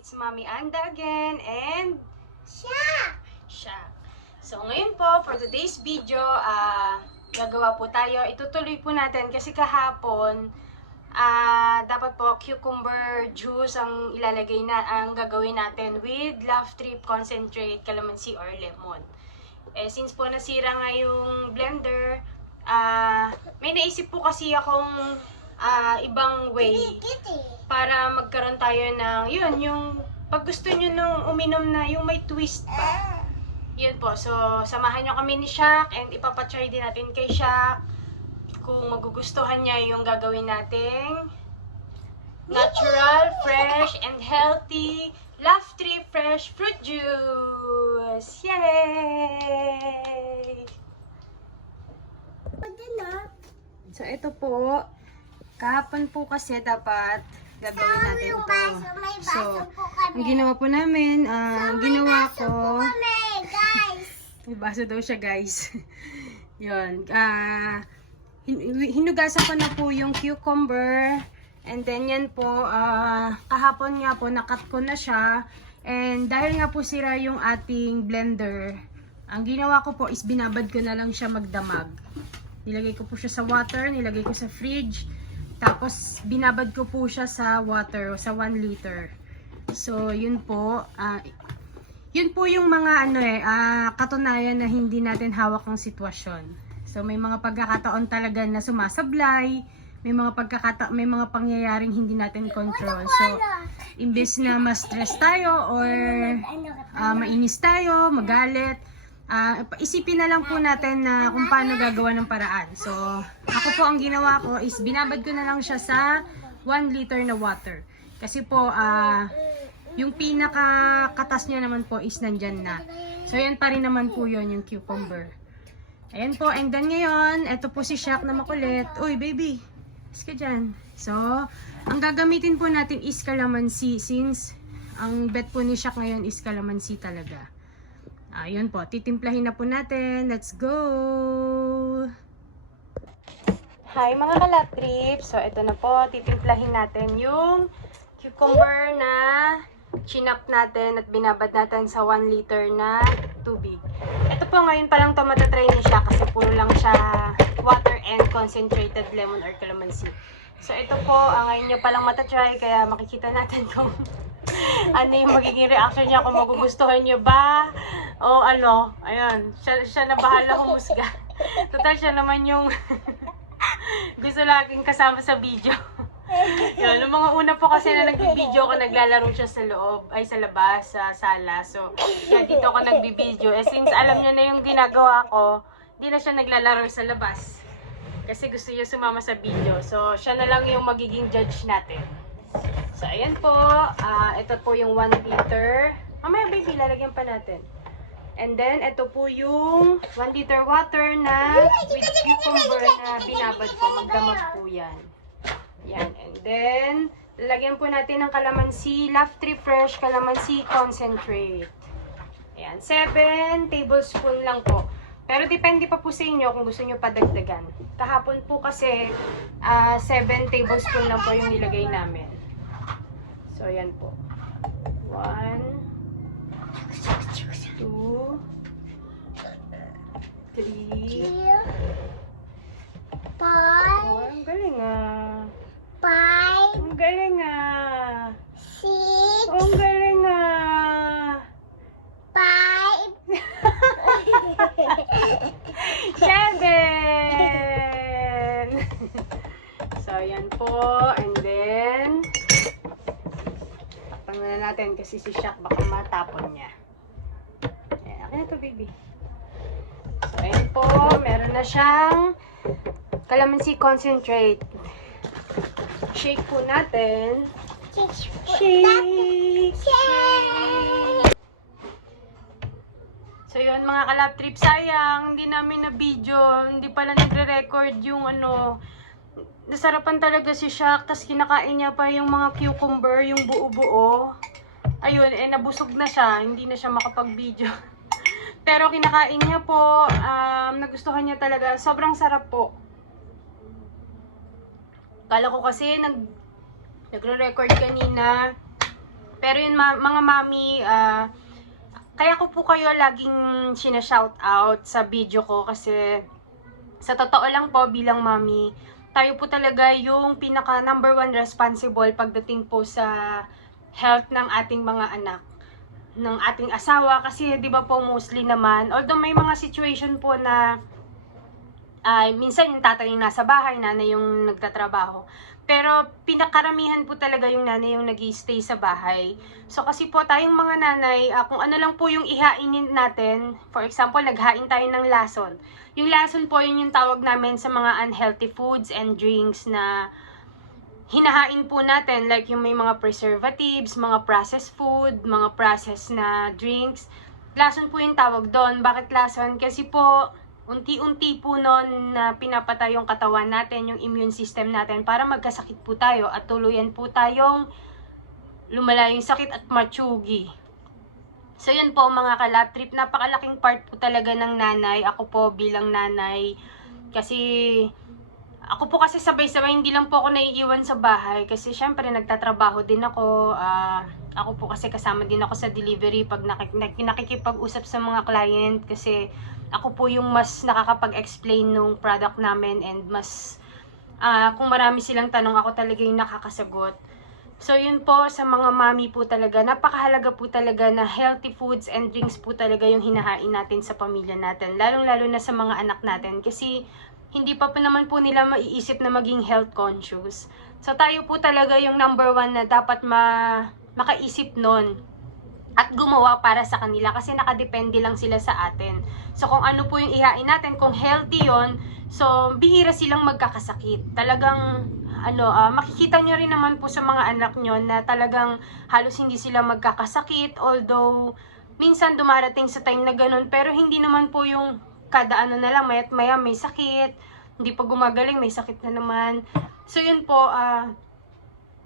It's Mommy Anda again and Shaq. So ngayon po, for today's video, gagawa po tayo. Itutuloy po natin kasi kahapon, dapat po cucumber juice ang ang gagawin natin with Love Trip concentrate, calamansi or lemon. Since po nasira nga yung blender, may naisip po kasi akong ibang way para magkaroon tayo ng yung pag gusto nyo nung uminom na yung may twist pa. Yun po, so samahan nyo kami ni Shaq and ipapatry din natin kay Shaq kung magugustuhan niya yung gagawin nating natural, fresh, and healthy Love Trip Fresh Fruit Juice! Yay! So ito po, kahapon po kasi dapat gagawin natin ito. So, ang ginawa po namin, ginawa ko, may baso daw siya guys. Yun, hinugasan ko na po yung cucumber, and then yan po, kahapon nga po, nakat ko na siya, and dahil nga po sira yung ating blender, ang ginawa ko po is binabad ko na lang siya magdamag. Nilagay ko po siya sa water, nilagay ko sa fridge, tapos binabad ko po siya sa water, sa 1 liter. So, yun po. Yun po yung mga katunayan na hindi natin hawak ang sitwasyon. So, may mga pagkakataon talaga na sumasablay, may mga pangyayaring hindi natin control. So, imbes na ma-stress tayo or mainis tayo, magalit, isipin na lang po natin na kung paano gagawa ng paraan. So, ako po ang ginawa ko is binabad ko na lang siya sa 1 liter na water. Kasi po, yung pinaka-katas niya naman po is nandyan na. So, yan pa rin naman po yun, yung cucumber. Ayan po, and then ngayon, eto po si Shaq na makulit. Uy, baby, is ka dyan. So, ang gagamitin po natin is calamansi since ang bet po ni Shaq ngayon is calamansi talaga. Ayun po, titimplahin na po natin. Let's go! Hi mga kalatrips! So, ito na po, titimplahin natin yung cucumber na chinap natin at binabad natin sa 1 liter na tubig. Ito po, ngayon pa lang ito matatry ni siya kasi puro lang siya water and concentrated lemon or calamansi. So, ito po, ngayon nyo palang matatry, kaya makikita natin kung ano yung magiging reaction niya, kung magugustuhan nyo ba o ano, ayun, siya na bahala humusga. Total, siya naman yung gusto laging kasama sa video. Yun, yung mga una po kasi na nagbibideo ko, naglalaro siya sa loob, ay sa labas, sa sala. So, yeah, dito ako nagbibideo. Since alam niya na yung ginagawa ko, hindi na siya naglalaro sa labas. Kasi gusto niya sumama sa video. So, siya na lang yung magiging judge natin. So, ayan po. Ito po yung 1 liter. Mamaya, baby, lalagyan pa natin. And then, ito po yung 1 liter water na with cucumber na binabad po. Magdamag po yan. Yan. And then, lalagyan po natin ng calamansi, Love Trip Fresh Calamansi Concentrate. Ayan. 7 tablespoon lang po. Pero depende pa po sa inyo kung gusto nyo padagdagan. Kahapon po kasi 7 tablespoon lang po yung nilagay namin. So, ayan po. 1, 2, 3, 4, oh, ang galing ah. 5, Ang galing ah. 6, Ang galing ah. 5, 7! So, ayan po. And then, takpan na natin kasi si Shaq baka matapon niya. Ayan, akin na to, baby. So, ayan po. Meron na siyang calamansi concentrate. Shake po natin. Shake! Shake! So, yun mga kalab trip. Sayang, hindi namin na video. Hindi pala nagre-record yung nasarapan talaga si Shaq. Tapos kinakain niya pa yung mga cucumber, yung buo-buo. Ayun, nabusog na siya. Hindi na siya makapag-video. Pero kinakain niya po. Nagustuhan niya talaga. Sobrang sarap po. Kala ko kasi nagre-record kanina. Pero yun, mga mami, kaya ko po kayo laging sinashout out sa video ko kasi sa totoo lang po bilang mami, tayo po talaga yung pinaka number one responsible pagdating po sa health ng ating mga anak, ng ating asawa. Kasi di ba po mostly naman, although may mga situation po na minsan yung tatay yung nasa bahay, nanay yung nagtatrabaho. Pero pinakaramihan po talaga yung nanay yung nag-i-stay sa bahay. So kasi po tayong mga nanay, kung ano lang po yung ihainin natin, for example, naghain tayo ng lason. Yung lason po yun yung tawag namin sa mga unhealthy foods and drinks na hinahain po natin, like yung may mga preservatives, mga processed food, mga processed na drinks. Lason po yung tawag doon. Bakit lason? Kasi po unti-unti po nun na pinapatay yung katawan natin, yung immune system natin para magkasakit po tayo at tuluyan po tayong lumala yung sakit at matsugi. So yun po mga kalab trip, napakalaking part po talaga ng nanay. Ako po bilang nanay, kasi ako po kasi sabay-sabay, hindi lang po ako naiiwan sa bahay kasi syempre nagtatrabaho din ako. Ako po kasi kasama din ako sa delivery pag nakikipag-usap sa mga client kasi ako po yung mas nakakapag-explain nung product namin and mas kung marami silang tanong, ako talaga yung nakakasagot. So yun po, sa mga mami po talaga, napakahalaga po talaga na healthy foods and drinks po talaga yung hinahain natin sa pamilya natin. Lalong-lalo na sa mga anak natin kasi hindi pa naman po nila maiisip na maging health conscious. So tayo po talaga yung number one na dapat makaisip nun at gumawa para sa kanila kasi nakadepende lang sila sa atin. So kung ano po yung ihain natin, kung healthy yon, so bihira silang magkakasakit. Talagang makikita nyo rin naman po sa mga anak nyo na talagang halos hindi sila magkakasakit, although minsan dumarating sa time na ganun, pero hindi naman po yung kada ano na lang, maya't maya may sakit, hindi pa gumagaling, may sakit na naman. So yun po,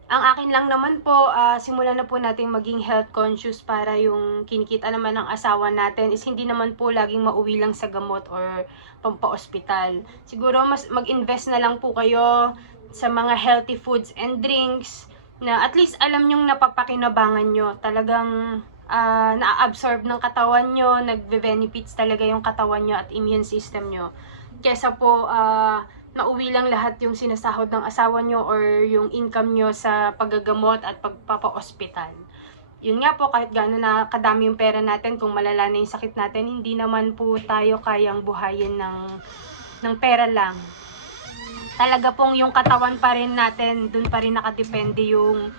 ang akin lang naman po, simulan na po natin maging health conscious para yung kinikita naman ng asawa natin is hindi naman po laging mauwi lang sa gamot or pampa-ospital. Siguro mas mag-invest na lang po kayo sa mga healthy foods and drinks na at least alam nyong napapakinabangan nyo. Talagang na-absorb ng katawan nyo, nagbe-benefits talaga yung katawan nyo at immune system nyo. Kesa po nauwi lang lahat yung sinasahod ng asawa nyo or yung income nyo sa paggagamot at pagpapa-ospital. Yun nga po, kahit gaano na kadami yung pera natin, kung malala na yung sakit natin, hindi naman po tayo kayang buhayin ng pera lang. Talaga pong yung katawan pa rin natin, dun pa rin nakadepende yung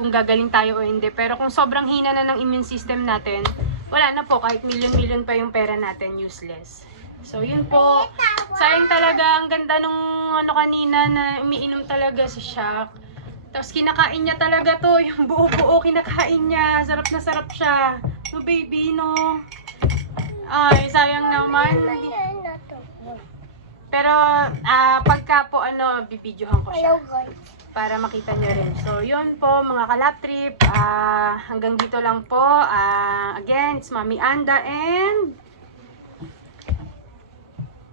kung gagaling tayo o hindi. Pero kung sobrang hina na ng immune system natin, wala na po, kahit milyon-milyon pa yung pera natin, useless. So yun po, sayang talaga, ang ganda nung kanina na umiinom talaga si Shaq. Tapos kinakain niya talaga to, yung buo-buo kinakain niya, sarap na sarap siya. No baby, no? Ay, sayang naman. Pero pagka po bibidyohan ko siya para makita nyo rin. So yun po mga kalap trip, hanggang dito lang po. Again, it's Mami Anda and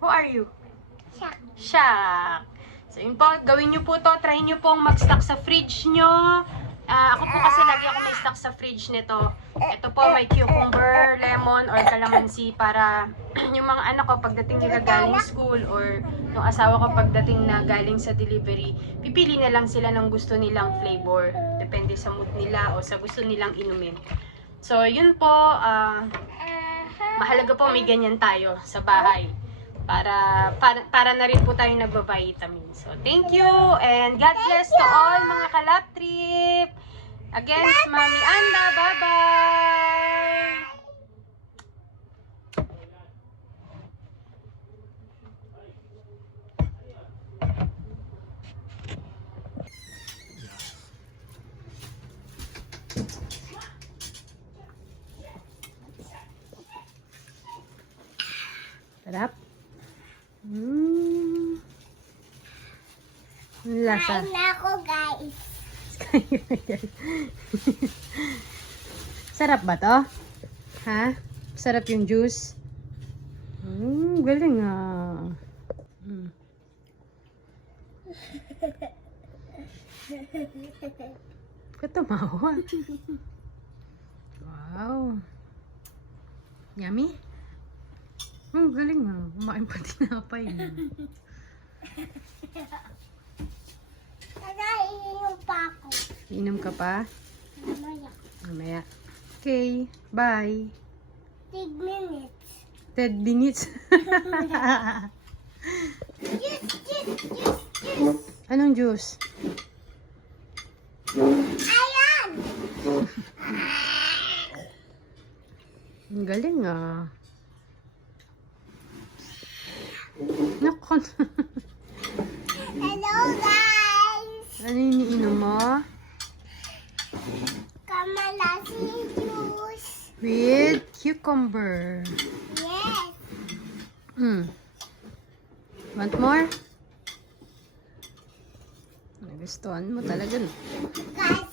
who are you? Shaq. So yun po, gawin nyo po to. Try nyo pong mag-stock sa fridge nyo. Ako po kasi lagi ako may stock sa fridge nito. Ito po, may cucumber, lemon, or calamansi para yung mga anak ko pagdating nila galing school or yung asawa ko pagdating na galing sa delivery, pipili na lang sila ng gusto nilang flavor. Depende sa mood nila o sa gusto nilang inumin. So yun po, mahalaga po may ganyan tayo sa bahay. Para na rin po tayo nagba-vitamin. So, thank you and God bless to all mga kalap trip. Again, it's Mami Anda. Bye-bye! Sarap. Lasa. Kain na ako, guys. Sarap ba to? Ha? Sarap yung juice? Galing ah. Ba't tumawa? Wow. Yummy? Ang galing ah. Kumain pa tinapay mo. Tara, iinom pa ako. Iinom ka pa? Mamaya. Mamaya. Okay. Bye. 10 minutes. 10 minutes. Juice. Anong juice? Ayan! Ang galing ah. Naku. Hello, guys! Ano yung iniinom mo? Kamalasi juice. With cucumber. Yes. Want more? Nagustuhan mo talaga. No? Guys,